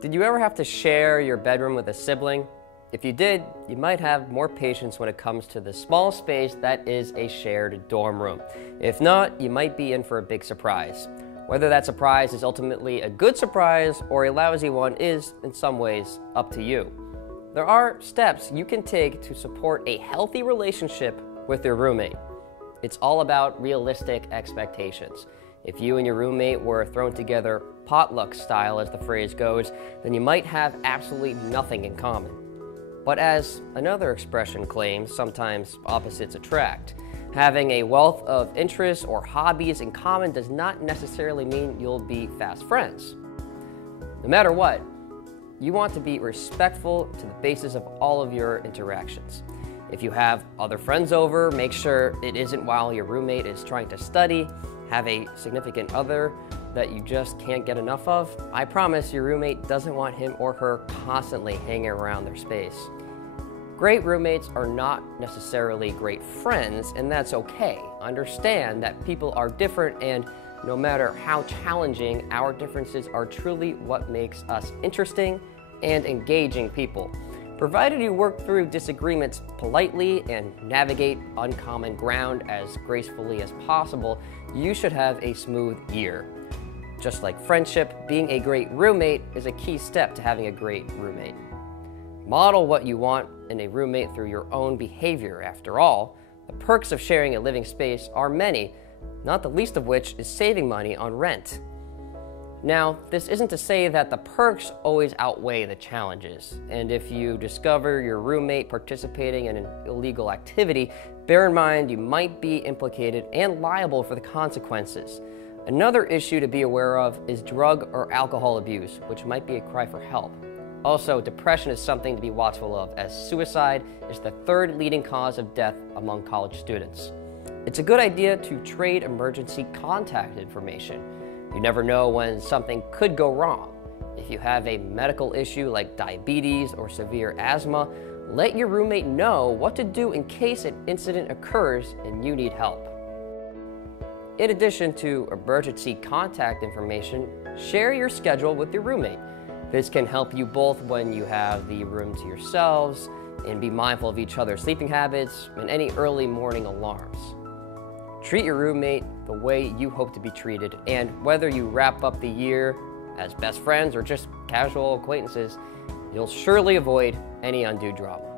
Did you ever have to share your bedroom with a sibling? If you did, you might have more patience when it comes to the small space that is a shared dorm room. If not, you might be in for a big surprise. Whether that surprise is ultimately a good surprise or a lousy one is, in some ways, up to you. There are steps you can take to support a healthy relationship with your roommate. It's all about realistic expectations. If you and your roommate were thrown together potluck style, as the phrase goes, then you might have absolutely nothing in common. But as another expression claims, sometimes opposites attract. Having a wealth of interests or hobbies in common does not necessarily mean you'll be fast friends. No matter what, you want to be respectful to the basis of all of your interactions. If you have other friends over, make sure it isn't while your roommate is trying to study. Have a significant other that you just can't get enough of. I promise your roommate doesn't want him or her constantly hanging around their space. Great roommates are not necessarily great friends, and that's okay. Understand that people are different, and no matter how challenging, our differences are truly what makes us interesting and engaging people. Provided you work through disagreements politely and navigate uncommon ground as gracefully as possible, you should have a smooth year. Just like friendship, being a great roommate is a key step to having a great roommate. Model what you want in a roommate through your own behavior. After all, the perks of sharing a living space are many, not the least of which is saving money on rent. Now, this isn't to say that the perks always outweigh the challenges, and if you discover your roommate participating in an illegal activity, bear in mind you might be implicated and liable for the consequences. Another issue to be aware of is drug or alcohol abuse, which might be a cry for help. Also, depression is something to be watchful of, as suicide is the third leading cause of death among college students. It's a good idea to trade emergency contact information. You never know when something could go wrong. If you have a medical issue like diabetes or severe asthma, let your roommate know what to do in case an incident occurs and you need help. In addition to emergency contact information, share your schedule with your roommate. This can help you both when you have the room to yourselves, and be mindful of each other's sleeping habits and any early morning alarms. Treat your roommate the way you hope to be treated, and whether you wrap up the year as best friends or just casual acquaintances, you'll surely avoid any undue drama.